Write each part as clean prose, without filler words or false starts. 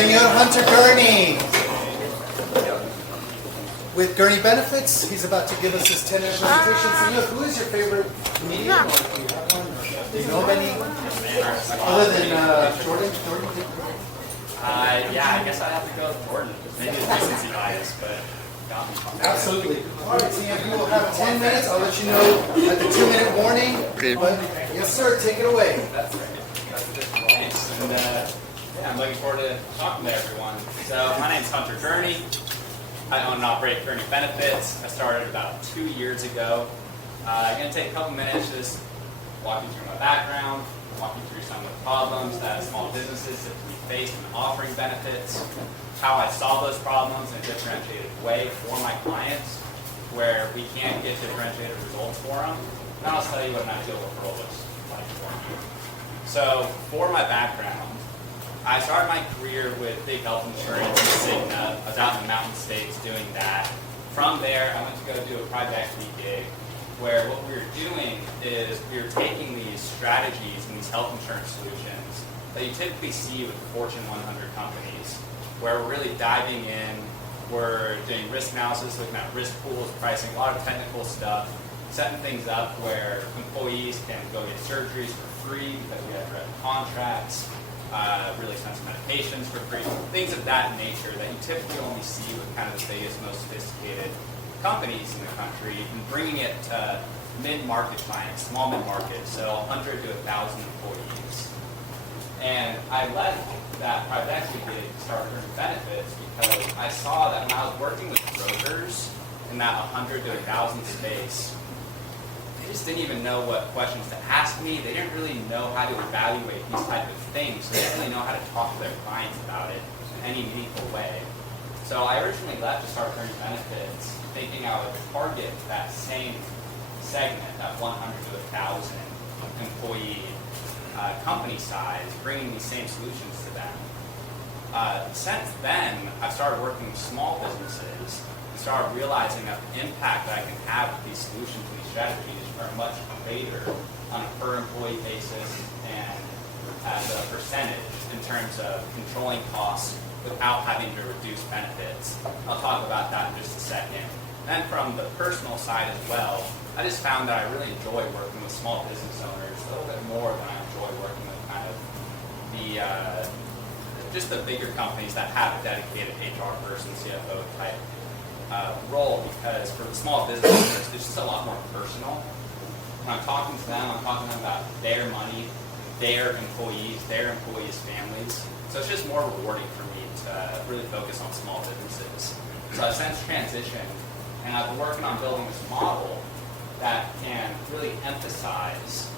Senor Hunter Gurney with Gurney Benefits. He's about to give us his 10-minute presentation. Senor, who is your favorite comedian? Or do you have one? Do you know of any other than Jordan? Yeah, I guess I'd have to go with Gordon. Maybe it's recency bias, but absolutely. All right, Senor, you will have 10 minutes. I'll let you know at the 2-minute warning. But yes, sir, take it away. That's great. Thanks. And yeah, I'm looking forward to talking to everyone. So my name's Hunter Gurney. I own and operate Gurney Benefits. I started about 2 years ago. I'm going to take a couple minutes just walk you through my background, walk you through some of the problems that small businesses typically face in offering benefits, how I solve those problems in a differentiated way for my clients, where we can't get differentiated results for them. And I'll tell you what an ideal referral looks like for me. So for my background, I started my career with big health insurance in Cigna. I was out in the mountain states doing that. From there, I went to go do a private equity gig where what we were doing is we were taking these strategies and these health insurance solutions that you typically see with Fortune 100 companies, where we're really diving in, we're doing risk analysis, looking at risk pools, pricing, a lot of technical stuff, setting things up where employees can go get surgeries for free because we have direct contracts, really expensive medications for free, things of that nature that you typically only see with kind of the biggest, most sophisticated companies in the country, and bringing it to mid-market clients, small mid-market, so 100 to 1,000 employees. And I left that private equity gig to start Gurney Benefits because I saw that when I was working with brokers in that 100 to 1,000 space, they just didn't even know what questions to ask me. They didn't really know how to evaluate these type of things. They didn't really know how to talk to their clients about it in any meaningful way. So I originally left to start Gurney Benefits thinking I would target that same segment, that 100 to 1,000 employee company size, bringing these same solutions to them. Since then, I've started working with small businesses and started realizing that the impact that I can have with these solutions and these strategies are much greater on a per employee basis and as a percentage in terms of controlling costs without having to reduce benefits. I'll talk about that in just a second. And from the personal side as well, I just found that I really enjoy working with small business owners a little bit more than I enjoy working with kind of the just the bigger companies that have a dedicated HR person, CFO type role, because for the small business owners, it's just a lot more personal. When I'm talking to them, I'm talking to them about their money, their employees' families. So it's just more rewarding for me to really focus on small businesses. So I've since transitioned, and I've been working on building this model that can really emphasize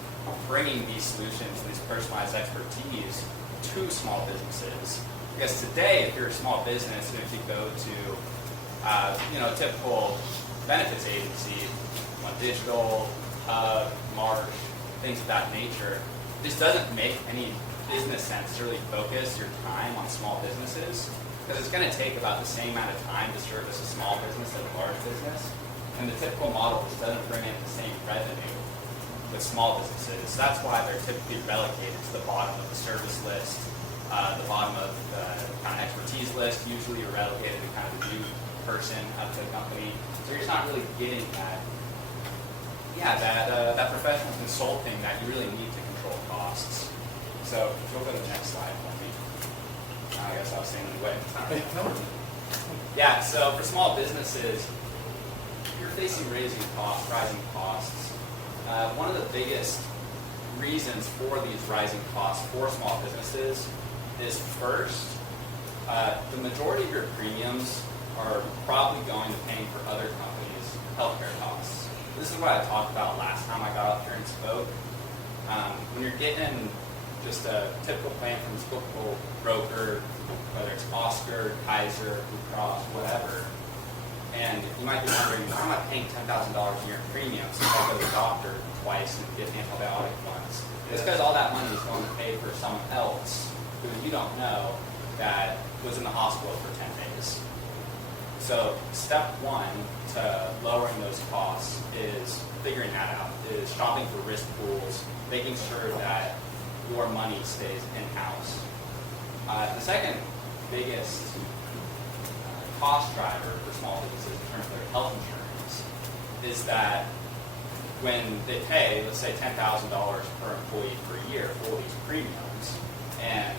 bringing these solutions and these personalized expertise to small businesses. Because today, if you're a small business, and if you go to a typical benefits agency, digital, Marsh, things of that nature, it just doesn't make any business sense to really focus your time on small businesses, because it's going to take about the same amount of time to service a small business as a large business, and the typical model just doesn't bring in the same revenue with small businesses. So that's why they're typically relegated to the bottom of the service list, the bottom of the kind of expertise list. Usually you're relegated to kind of the new person at the company, so you're just not really getting that professional consulting that you really need to control costs. So if you'll go to the next slide for me. I guess I was saying the way. Yeah, so for small businesses, you're facing rising costs. One of the biggest reasons for these rising costs for small businesses is first, the majority of your premiums are probably going to paying for other companies' healthcare costs. This is what I talked about last time I got up here and spoke. When you're getting just a typical plan from a typical broker, whether it's Oscar, Kaiser, Blue Cross, whatever, and you might be wondering, why am I paying $10,000 a year in premiums if I go to the doctor twice and get antibiotic once? It's because all that money is going to pay for someone else who you don't know that was in the hospital for 10 days. So step one to lowering those costs is figuring that out, is shopping for risk pools, making sure that your money stays in-house. The second biggest cost driver for small businesses in terms of their health insurance is that when they pay, let's say $10,000 per employee per year for all these premiums, and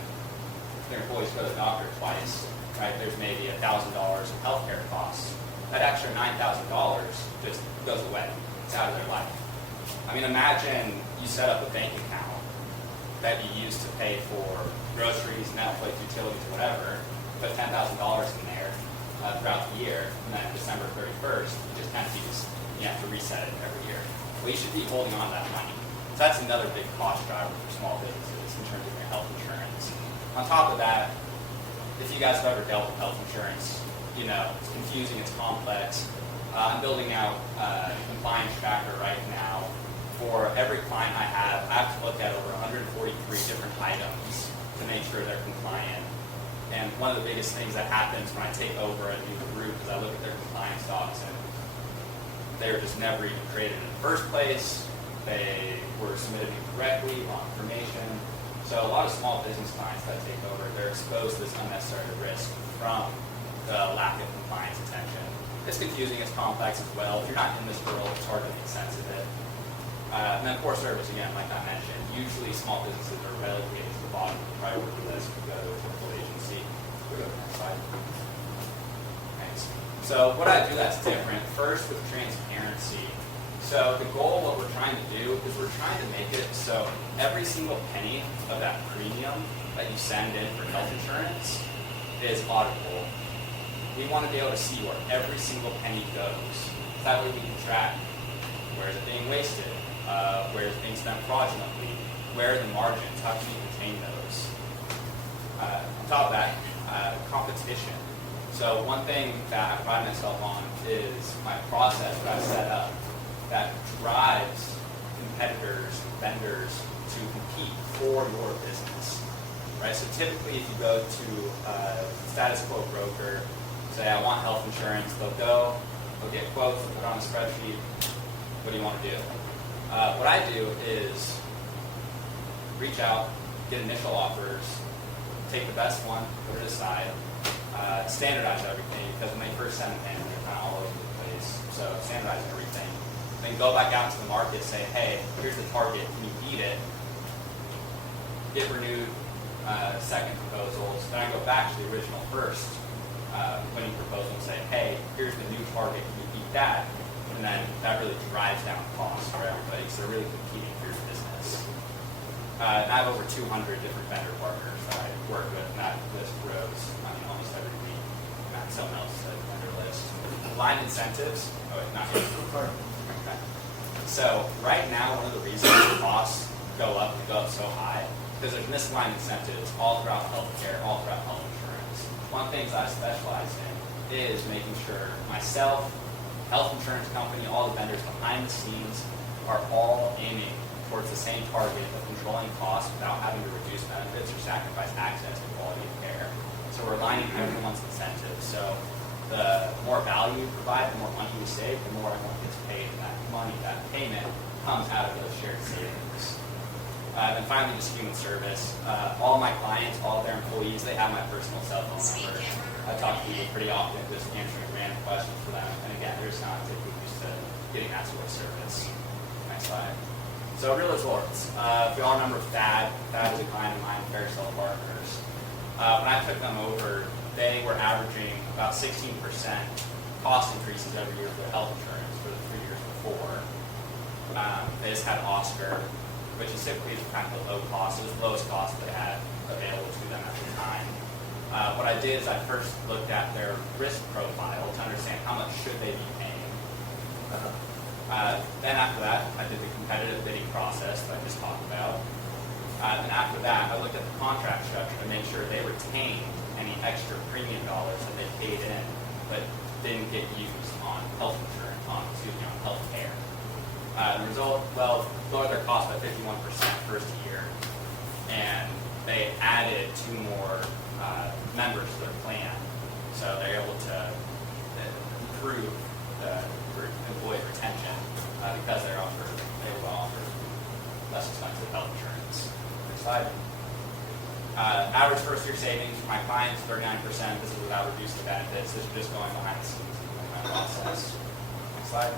their employees go to the doctor twice, right? There's maybe $1,000 of healthcare costs. That extra $9,000 just goes away. It's out of their life. I mean, imagine you set up a bank account that you use to pay for groceries, Netflix, utilities, whatever, put $10,000 in there throughout the year, and then December 31st, you just empties. You have to reset it every year. Well, you should be holding on to that money. So that's another big cost driver for small businesses in terms of their health insurance. On top of that, if you guys have ever dealt with health insurance, you know, it's confusing, it's complex. I'm building out a compliance tracker right now. For every client I have to look at over 143 different items to make sure they're compliant. And one of the biggest things that happens when I take over a new group is I look at their compliance docs and they were just never even created in the first place. They were submitted incorrectly, wrong information. So a lot of small business clients that take over, they're exposed to this unnecessary risk from the lack of compliance attention. It's confusing, it's complex as well. If you're not in this world, it's hard to make sense of it. And then core service, again, like I mentioned, usually small businesses are relegated to the bottom of the priority list if you go to a typical agency. We'll go to the next slide. Thanks. So what I do that's different, first with transparency. So the goal, what we're trying to do, is we're trying to make it so every single penny of that premium that you send in for health insurance is auditable. We want to be able to see where every single penny goes. That way we can track where is it being wasted, where is it being spent fraudulently, where are the margins, how can we contain those. On top of that, competition. So one thing that I pride myself on is my process that I've set up that drives competitors, vendors to compete for your business, right? So typically if you go to a status quo broker, say I want health insurance, they'll get quotes, they'll put it on a spreadsheet. What do you want to do? What I do is reach out, get initial offers, take the best one, put it aside, standardize everything, because when they first send them in, they're kind of all over the place. So standardize everything. Then go back out to the market, say, hey, here's the target, can you beat it? Get renewed second proposals. Then I go back to the original first winning proposal and say, hey, here's the new target, can you beat that? And then that really drives down costs for everybody, because they're really competing for your business. And I have over 200 different vendor partners that I work with, and that list grows, almost every week. And someone else's vendor list. Aligned incentives. Oh, wait, not here. Okay. So right now, one of the reasons costs go up so high, because there's misaligned incentives all throughout healthcare, all throughout health insurance. One of the things I specialize in is making sure myself, health insurance company, all the vendors behind the scenes are all aiming towards the same target of controlling costs without having to reduce benefits or sacrifice access to quality of care. So we're aligning everyone's incentives. So the more value you provide, the more money you save, the more everyone gets paid, and that money, that payment, comes out of those shared savings. Then finally, just human service. All my clients, all of their employees, they have my personal cell phone number. I talk to people pretty often, just answering random questions for them. And again, they're just not typically used to getting that sort of service. Next slide. So real resorts. If you all remember Thad was a client of mine, Carousel Partners. When I took them over, they were averaging about 16% cost increases every year for health insurance for the 3 years before. They just had Oscar, which is typically kind of the low cost. It was the lowest cost they had available to them at the time. What I did is I first looked at their risk profile to understand how much should they be paying. Then after that, I did the competitive bidding process that I just talked about. And after that, I looked at the contract structure to make sure they retained any extra premium dollars that they paid in, but didn't get used on health insurance, on health care. The result, lowered their cost by 51% first year, and they added 2 more members to their plan, so they're able to improve the employee retention because they're able to offer less expensive health insurance. Next slide. Average first year savings for my clients, 39%. This is without reducing the benefits. This is just going behind the scenes in my process. Next slide.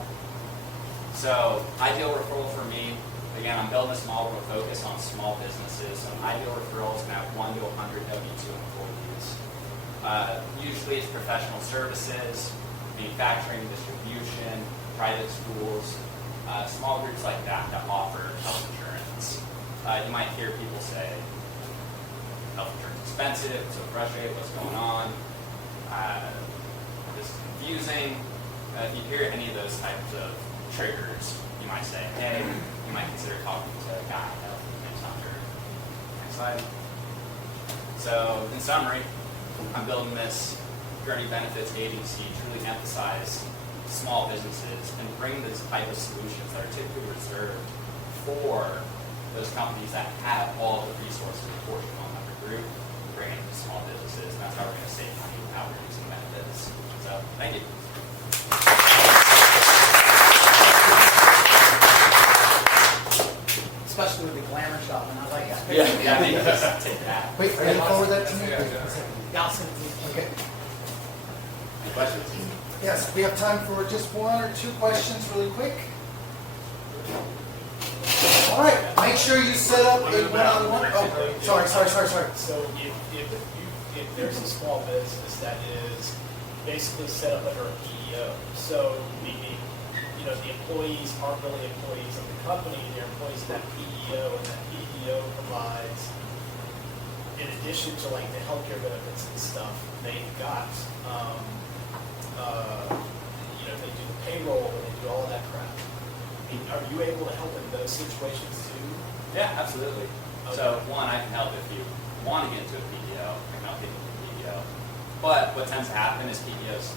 So, ideal referral for me. Again, I'm building this model with a focus on small businesses. So an ideal referral is going to have 1 to 100 W-2 employees. Usually it's professional services, manufacturing, distribution, private schools, small groups like that offer health insurance. You might hear people say, health insurance is expensive, so frustrated, what's going on? This is confusing. If you hear any of those types of triggers, you might say, hey, you might consider talking to a guy named Hunter. Next slide. So, in summary, I'm building this Gurney Benefits agency to really emphasize small businesses and bring this type of solutions that are typically reserved for those companies that have all the resources of the Fortune 100 group, bring it to small businesses, and that's how we're going to save money without reducing benefits. So, thank you. Especially with the glamour shot, and I like that. Yeah, I think just take that. Wait, are you forward that to me? Yeah, I'll send it to you. Okay. Any questions? Yes, we have time for just 1 or 2 questions really quick. All right, make sure you set up a one-on-one. Oh, sorry. So if there's a small business that is basically set up under a PEO, so meaning, the employees aren't really employees of the company, they're employees of that PEO, and that PEO provides, in addition to like the healthcare benefits and stuff, they've got, they do the payroll and they do all of that crap. Are you able to help in those situations too? Yeah, absolutely. Okay. So, one, I can help if you want to get into a PEO. I can help get into a PEO. But what tends to happen is PEOs,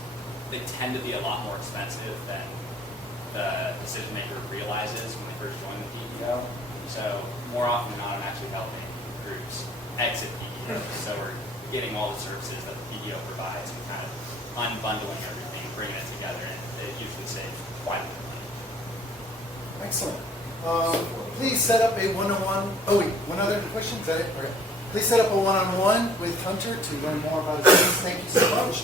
they tend to be a lot more expensive than the decision maker realizes when they first join the PEO. So, more often than not, I'm actually helping groups exit PEOs. So, we're getting all the services that the PEO provides and kind of unbundling everything, bringing it together, and it usually saves quite a bit of money. Excellent. Please set up a one-on-one. Oh wait, one other question. Is that it? Okay. Please set up a one-on-one with Hunter to learn more about his business. Thank you so much.